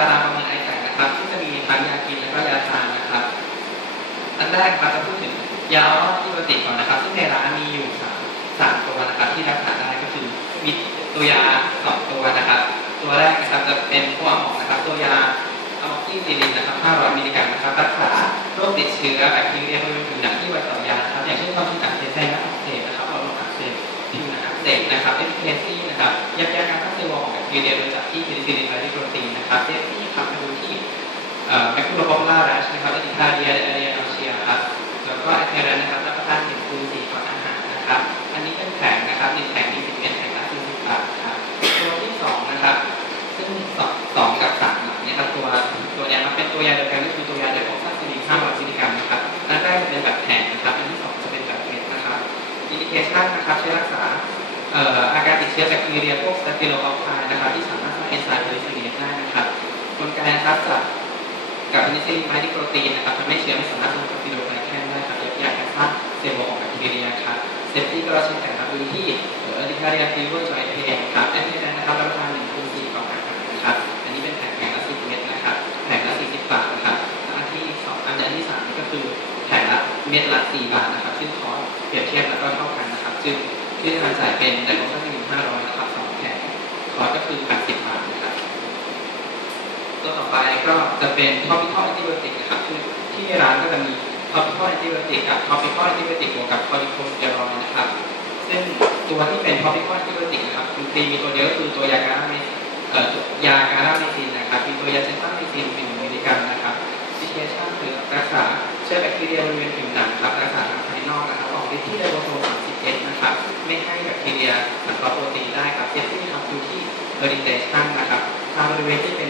ตารางประเมินไอแสงนะครับที่จะมีทั้งยากินและก็ยาทานนะครับ อันแรกครับจะพูดถึงยาออทิโบติกก่อนนะครับ ซึ่งในร้านมีอยู่สามสามตัวนะครับที่รักษาได้ก็คือมีตัวยาสองตัวนะครับ ตัวแรกนะครับจะเป็นพวกหมอนะครับ ตัวยาอะม็อกซิซิลินนะครับ500มิลลิกรัมนะครับรักษาโรคติดเชื้อแบคทีเรียบริเวณ วหนังอักเสบนะครับเอฟเคซี่นะครับยับยั้งการสร้างเซลล์ของแบคทีเรียโดยจากที่ซิลิซิลินไลโปรตีนนะครับเซฟที่ครับมาดูที่แมคคูโลโปลารัชนะครับอิทาเดียเอเรียนอเชียครับแล้วก็แอคเทร์นะครับรับประทานหนึ่งคูณสี่ก่อนอาหารนะครับ อันนี้เป็นแผงนะครับหนึ่งแผงมีสิบเมตรแผงละสี่สิบบาทครับตัวที่สองนะครับ ซึ่งสองสองกับสามเนี่ยครับตัวตัวนี้มันเป็นตัวยาเดียวกันก็คือตัวยาเดโอกซัสซิลินห้าร้อยมิลลิกรัมนะครับอันแรกจะเป็นแบบแผงนะครับอันที่สองจะเป็นแบบเม็ดนะครับอินดิเคชันนะครับใช้รักษา อาการติดเชื้อแบคทีเรียพวกสเตโลคอคานะครับที่สามารถสร้างเอนไซม์โพลิซิเลสได้นะครับกลไกนะครับจากกับอินซิลินไมโปรตีนนะครับทำให้เชื้อไม่สามารถลงกับฟิโลไกแคนได้ครับยับยั้งการสร้างเซลล์ของแบคทีเรียครับเซฟตี้ก็เราเช่นกันครับดที่เออดิคาเรียฟีเวอร์จอยเพนครับแอนติแอนนะครับรับประทานหนึ่งคูณสี่ต่ออาหารนะครับอันนี้เป็นแผงแผงละสิบเม็ดนะครับแผงละสี่สิบบาทนะครับอันที่สองอันที่สามนี่ก็คือแผงละเม็ดละสี่บาท จ่ายเป็นแต่ลดตั้งหนึ่ห้าร้อยนะครับสองแผงคอสก็คือแปดสิบบาทนะครับตัวต่อไปก็จะเป็น topical antibiotic นะครับคือที่ร้านก็จะมี topical antibiotic กับ topical antibiotic บวกกับ corticosteroid นะครับ ซึ่งตัวที่เป็น topical antibiotic นะครับคือครีมมีตัวเดียวก็คือตัวยาการาเมเอ่อยาการาเมซินนะครับมีตัวยาเซนตัมเมซินเป็นมิลลิกรัมนะครับ situation คือรักษาเชื้อแบคทีเรียบริเวณผิวหนังครับรักษาทางภายนอกนะครับออกฤทธิ์ที่ไดโรโซม เทสนะครับ ไม่ให้แบคทีเรียสังเคราะห์โปรตีนได้ครับเซฟตี้ครับดูที่เอริเดชันนะครับทางบริเวณที่เป็น